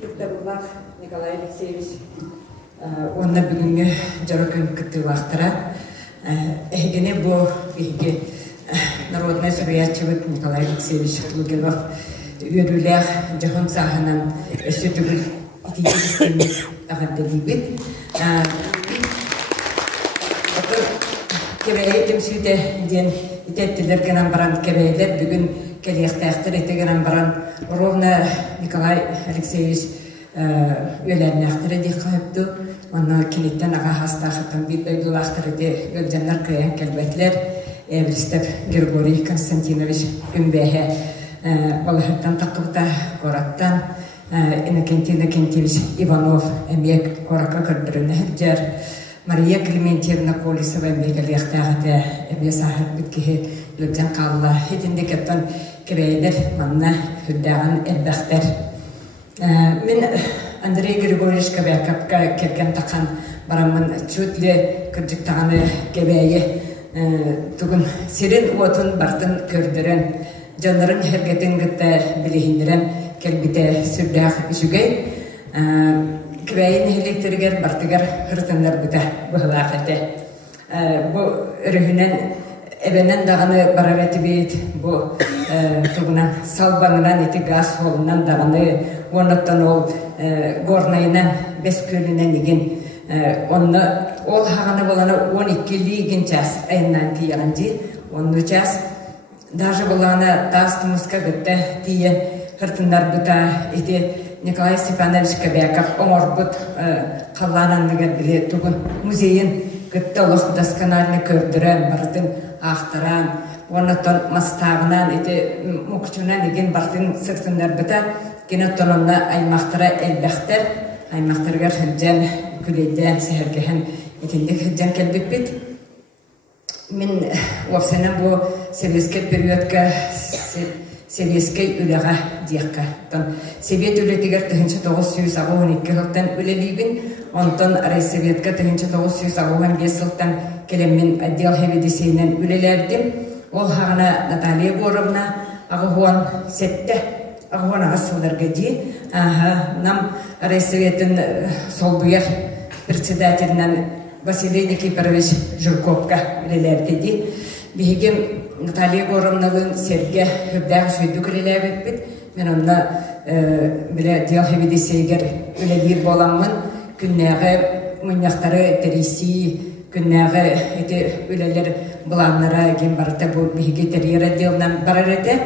Викторович Николай Алексеевич, он на бегунге жарокин кытылахтара. Эгене бо биге народный сурьячевик Николай Алексеевич Лугинов үйрүлэх жахан саханан өсөтүгүл итигистеми агаддебит. Кебейтим сүйте ден итеттилер генан баран кебейлер бүгүн келияктаактыр этегенан баран ровно Николай Алексеевич өләрнәктер ди кайыпту. Аны килеттен ага хастахтан бит өйдүлактыр ди гөлҗаннар кыян келбетлер. Эвристеп Григорий Константинович Гүмбәһе балахтан такыбта кораттан Иннокентий Иннокентьевич Иванов эмек корака кырдырына жар Мария Клементьевна Колесова мегелехтагы эбесахат биткеһе лөтен калла хетинде кеттен кирейдер манна хүддаган элбәхтер. Мен Андрей Григорьевич Кабякапка келген такан барамын чүтле кырдыктаганы кебәйе тугун сирен отун бартын көрдөрөн жаннарын хергетен гытта билехиндерен келбите сүрдәк үсүгәй кебәйен электергер бартыгар хыртындар бута быһлакыты бу өрүһүнен эбенен даганы барабети бит бу тугунан салбаңынан ити газ холунан даганы оннотон ол горнайынан бескөлүнен иген онны ол хаганы боланы 12 лиген час айнан тияган жи онны час даже боланы тастымыска гытта тиен хыртындар бута ити Николай Степанович Кобяков оморбут каллананныгар биле тугун музейин гытталык досконально көрдүрөн бартын ахтаран оннотон мастабынан ити мукчунан иген бартын сыртындар бута кинотононна аймактара элбехтер аймактаргар хыджан күлейден сehергehen итиндик хыджан келбеппит. Мен вовсена бу советский периодка советский үлега диякка. Тон совет үлетигер 1912 жылдан үлелибин, онтон Райсоветка 1915 жылдан келеммен отдел хеведисейнен үлелердим. Ол хагана Наталья Горовна агуан сетте агуан асылдарга ди. Нам Райсоветтин солбуяр председателинен Василий Никифорович Журковка үлелердеди. Бигем Наталья Горовналын серге хөбдәг шөйдүк үлелербит. Мен онна биле диял хеведисейгер үлелер боламмын. Күннәгы муньяктары териси, күннәгы эти үлелер буланнара ген барта бу биге терьер отделнан барарете.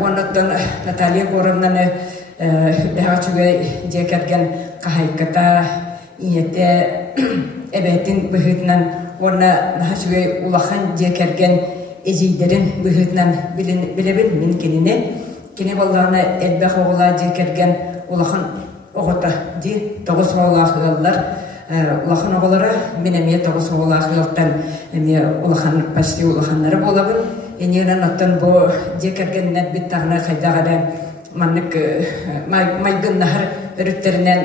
Оннотон Наталья Горовнаны хөбдәг жекерген кахайката иете эбетин быһытнан орна нахшуй улахан жекерген эжидерин быһытнан билебил мен кине балларына элбэх оғыла жекерген улахан оғыта ди тоғыз оғылағылар улахан оғылары мен әме тоғыз оғылағылықтан әме улахан почти улаханлары болабын енерен оттан бұл жекерген нәббит тағына қайдағада маннык майгыннахар өріттерінен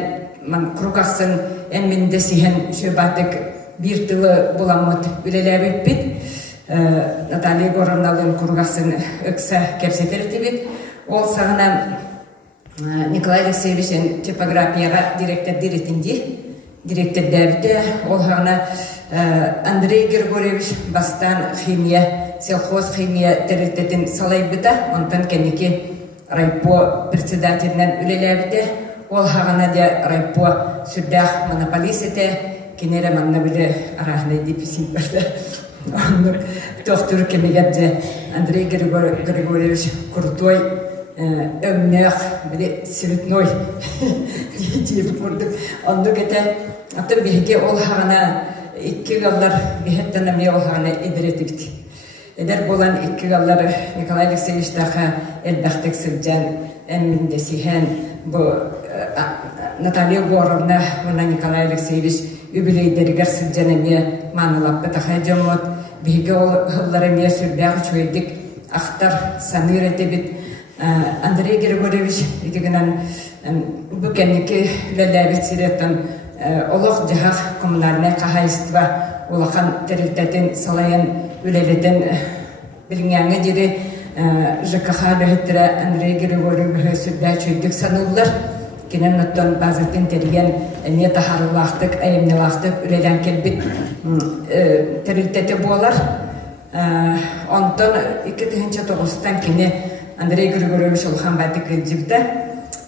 ман кругақсын әмменде сиген шөбатык bir тылы буламыт үлеләбет бит. Наталья Горовналын кругақсын өксә кепсетер бит. Ол сағына Николай Алексеевичен типографияға директор директор дәрді. Ол сағына Андрей Григорьевич бастан химия, селхоз химия территоритетін салай біта. Онтан кәнеке райпо председателінен үлеләбеті. Ол сағына де райпо сүрдәқ монополисеті. Кинере манна биле арахны диписин барды. Доктор кемегерде Андрей Григорьевич Крутой өмнәк биле светной дип бурдук. Онда кете аты биге ол хагана 2 галлар бихеттен ме ол хагана идретибит. Эдер болан 2 галлар Николай Алексеевич таха элбахтек сылжан эмминде сиһен бу Наталья Горовна мына Николай Алексеевич юбилейдеригер сылжанеме манылаппы тахай жомот биге оллареме сүрдәг чөйдик ахтар саныр этебит Андрей Григорьевич дигенен бу кенеке лелебит сиреттен олох жахак коммунальное хозяйство улахан терилтетин салайын үлелетен билиңәңе дире ЖКХ бәһеттер Андрей Григорьевич сүрдәг чөйдик саныллар кинен оттон базатын терген не тахарлахтык айымнылахтык үлелен келбит терилтете болар. Онтон 2009-тан кини Андрей Григорьевич Улхан Батик Эльджибда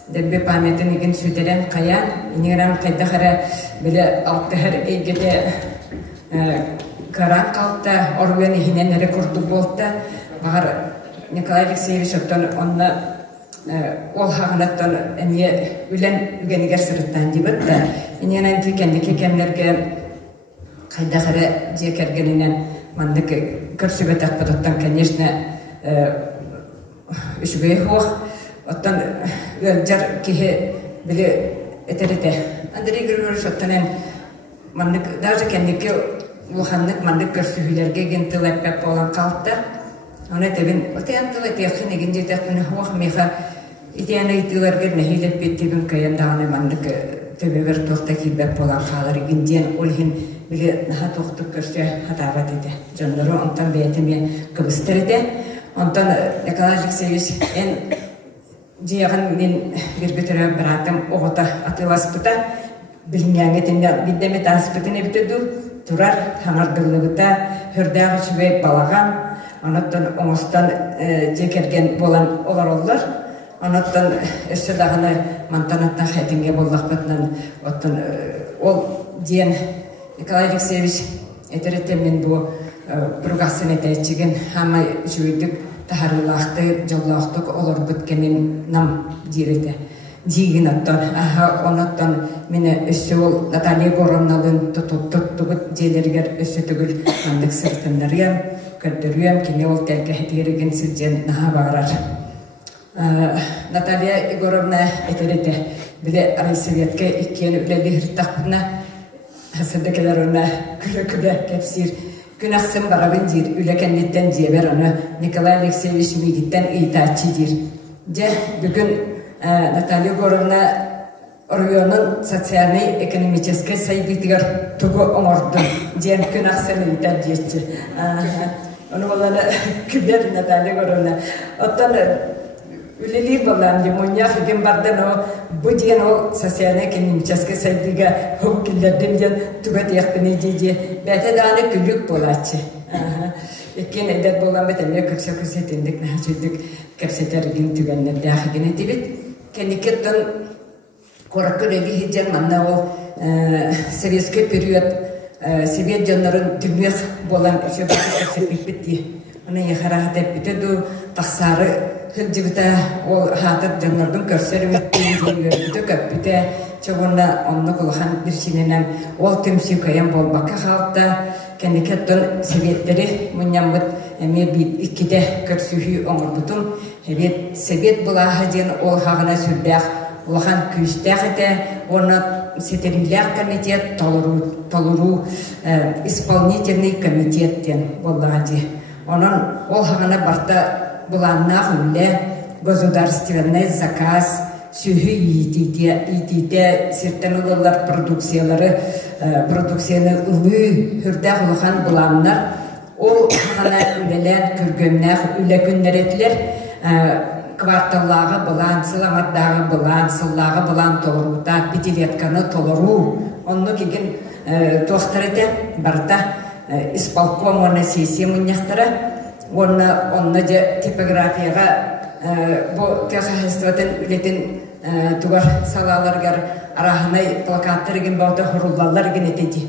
Дебби памятын еген сүтерен қаян, инеграм қайда қара біле алтығыр егеде қаран қалды, оруен ехінен әрі күрді болды. Бағар Николай Алексеевич оттан онна ол хағынаттан әне үлен үгенігер сұрыттан дебітті. Инеграм текендеке кемлерге қайда қара жекергенінен мандық көрсібет ақпадаттан, конечно, үшіге хоқ. Оттан өлжар кихе біле этерете. Андрей Григорьевич оттанен мандык даже кендеке улханнык мандык көрсүхүлерге гентилеппеп болан калды. Аны тебин отен тылетехин еген жетектин хуак меха итяна итилерге нехилеп беттибин каяндаганы мандык төбебер тохта килбеп болан калар гинден олхин биле наха тохтук көрсө хатабат эте. Жондору онтан бетиме кыбыстырды. Онтан Николай Алексеевич Диаган мен бирбетера братым огота атыласпыта билингәнгетенде биддеме таспытын эбитеду турар хаңардылыгыта хөрдәгы чүбе балаган анаттан оңостан жекерген болан олар олар анаттан эссе даганы мантанаттан хәтинге боллакпытнан оттан ол диен Николай Алексеевич этерете мен бу пругасын этечиген хама жүйдүк тахарлахты жоллахтык олар бүткенин нам диреде. Дигин оттон, онаттон мене өссөл Наталья Горовналын тұттығыт желергер өссө түгіл андық сыртындарыям, көрдіріям, кене ол тәлгі хеттереген сілден наға бағарар. Наталья Егоровна этерете, біле райсоветке иккен үлелі хырттақпына, хасырдекелер ona күлі кепсир. Күнақсын барабын дир, үлекенлеттен жебер оны Николай Алексеевич Мигиттен ыйтачы дир. Же бүгін Наталья Горовна районын социальный экономический сайдытығыр тұғы оңырды. Жен күнақсын ыйтар жетші. Оны боланы күбер Наталья Горовна. Оттан үлелі болам, демоньяқ еген бардан о bu diyen o sosyalne kendimçeske saydıga hukukillerden diyen tugat yakını diye bete dağını küllük bolatçı. Ekken eder bolan betemle kırsa kırsetendik ne çözdük kapsetergin tügenler dahi gene tibet. Kendiketten korakı rebi hicen manna o Sovetski periyot Sovet canların tümlük bolan şöbeti kapsetik bitti. Ona yakarahat hep bitedu taksarı Hıncıbıta o hatır canlardan körseri müttüğü köpüte çoğunla onunla kulahan bir şeylenem ol tümsü kayan bol baka halkta kendiketten Sovetleri münyambıt eme bir ikide körsühü oңırbutum. Evet, Sovet bulağı diyen ol hağına sürbək ulahan küstək ete ona Seteriler комитет, Толуру исполнительный комитет diyen bulağı diye. Onun ol hağına barta Буланнах үлі государственный заказ сүйі етейте сертен олар продукцияны үлі хүрдәқ ұлған бұланнар ол ғана үлелер көргеннәқ үлі күннер етілер кварталлағы бұлан, сыламаддағы бұлан, сыллағы бұлан толырута, петелетканы толыру онны кеген тоқтар ете барта исполком оны сессия мұнияқтары Онна же типографияға бұл кәсәхестіватын үлетін туғар салаларғар арахынай плакаттар еген бауыта хұруллалар еген етеді.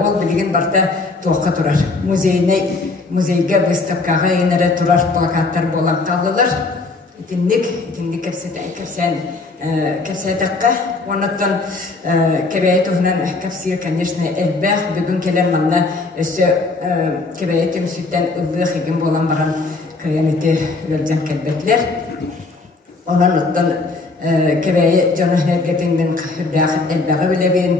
Ол білген барта тоққа тұрар. Музейге выставкаға енері тұрар плакаттар болан қалылар. Итінник кәпсәтіққа. Оннаттан кәбәйі тұғынан кәпсір, конечно, әлбәқ бүгін келер манна өсі кәбәйі түмсіттен ұллық еген болан баған кәйәнеті өлжен кәлбәтлер. Онан оттан кәбәйі жоны әргетіңден әлбәғі білеген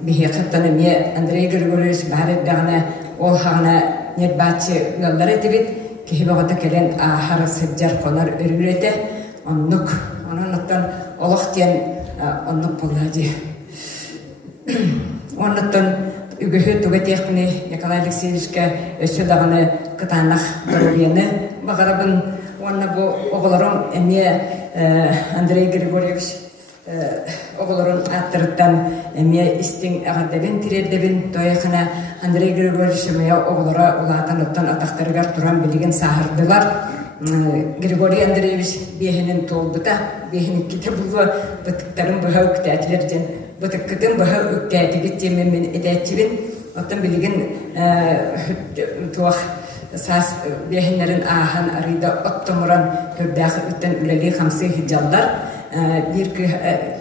бихе қаттаны ме Андрей Григорьевич бағар әддіғана ол хағына нетбатшы ұлалар әтібет кехі бағыта кәлен ағары сәджар қонар өргіреті оннық. Онан оттан олық ден оннық болады. Оннықтан үгіхі түгет еқіні Николай Алексеевичке өсі дағыны қытанақ бұрғені бағарабын онна бу оголорум эмне Андрей Григорьевич оголорун аттырыттан эмне истин агадабин тирердебин тояхана Андрей Григорьевич эмне оголора улаатан оттан атактарыгар туран билеген сахардылар. Григорий Андреевич бехенин толбута бехенин китабуга бытыктарын быха үктәтлерден бытыккытын быха үктәтигит теммен этәчибин оттан билеген туах сас бехеннерин ахан арида оттомуран көрдәх үттен үлели 50 хиджалдар bir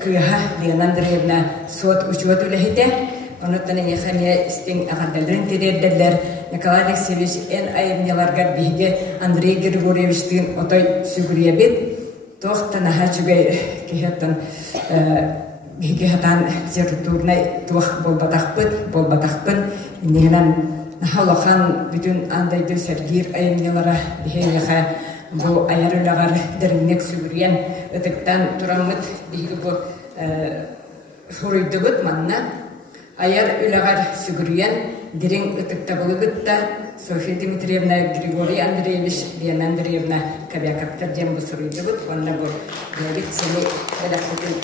kıha Lena Andreevna suat uçuat ulehite ondan yaxamya istin agardalların terederler Nikolay Alexeyevich en ayımyalarga bihge Andrei Grigoryevich'tin otay sügriyebet tohtan haçugay kihattan bihge hatan zerturna toh bolbatakpın nehenan halakan bütün andaydı sergir ayımyalara biheyaha bu ayarılagar derinlik sügüriyen ötekten turamıt bilgi bu soruyduğut manna ayar ülagar sügüriyen derin ötekte bulugutta Sofya Dimitrievna Grigoriy Andreevich Lena Andreevna kabyakaktar jem bu soruyduğut onunla bu dedik seni belaklıkın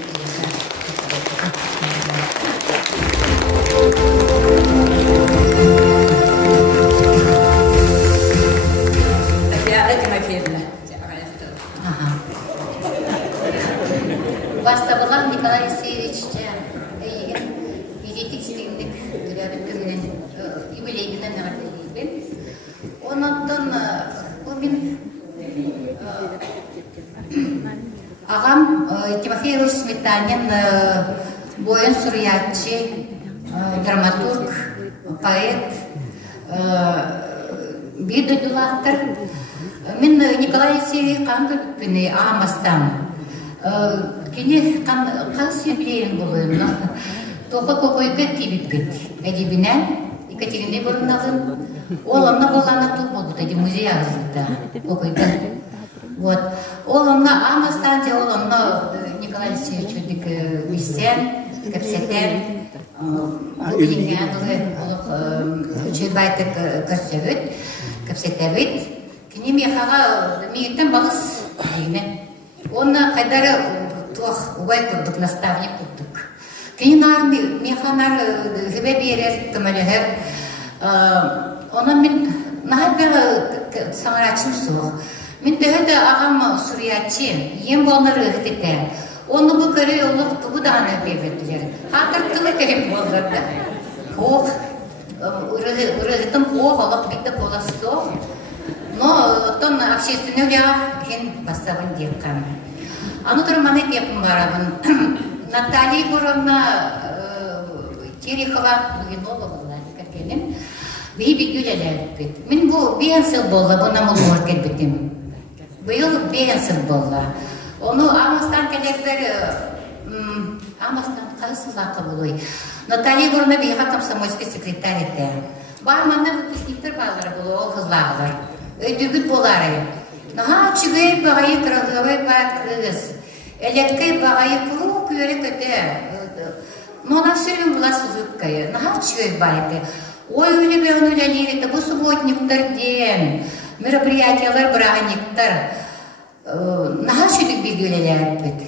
Бастабылар Николай Алексеевич'e визитик стильник күнүнен юбилейинен нагартылыбын. Ондан o min ağam Timofey Ильич Сметанин boyun suriyatçı, dramaturg, poet, bir duyulaktır. Min Nikolay Alексеевич kandı günü ağamastan. Kini kan sübleyin bulundu. Toka kokoyga tibip git. Edibinen Екатерина Ивановна, Оланна Болана тут будут эти музеи какой-то. Вот. Оланна Анна станция, Оланна Николай Алексеевич Вистен, Капсетен, Учебайте Капсетевит. К ним ехала миитен балыс деймен. Он кайдары туах убай курдук, наставник курдук. Кинар механар хебе берер томалехер. Ona min nahar sanatçım soğuk. Min de de ağam suriyatçıyım. Yem bolları öhtete. Onu bu göre olup bu da ana bebetler. Hatır tılı kerem bollardı. Hoğ. Üretitim hoğ olup bir de kolası o. No, ton общественный ля хен поставан диркам. Аны тұрманы кепім барабын. Наталья Егоровна Терехова Лугинова была, кәкенім. Бейбі гүлелер бет. Мен бұл бейінсіл болды, бұна мұлғыр кәлбетім. Бұл бейінсіл болды. Оны Амастан кәлектер, Амастан қалысылақы болуй. Наталья Егоровна бейға комсомольский секретарь еті. Барманна выпускниктер балары болу, ол қызлағылар. Өйдіргіт болары. Наға чүгей бағайы тұрғылы бағыз. Әлеткей бағайы құру көре көте. Нона сөйлем бұла сұғыққайы. Наға чүгей бағайы. Ой, үлебе он үлелерді, бұл субботниктер ден. Мероприятиялар бірағаниктер. Наға шүдік бір үлелер бет.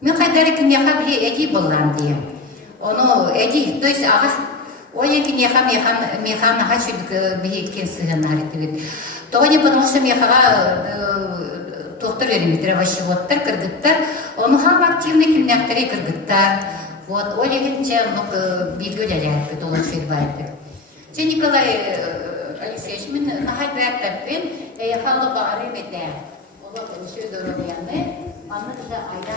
Мен қайдары кінеға біле әди болған дейм. Оны әди, то есть аға ой, кінеға механ наға шүдік бейеткен сығын арыты бет. Тоғыне потому что меха тоқтыр веримитер, овощевоттар, кыргыттар. Оны хам активный кілнектері кыргыттар. Вот, Оля Генча, бигül әләппет, олар сөйлбайды. Сен Николай Алексеевич, мен нахай бәттәппен, яхалы бағары бәді. Олар сөйлдірі яны, аны да айда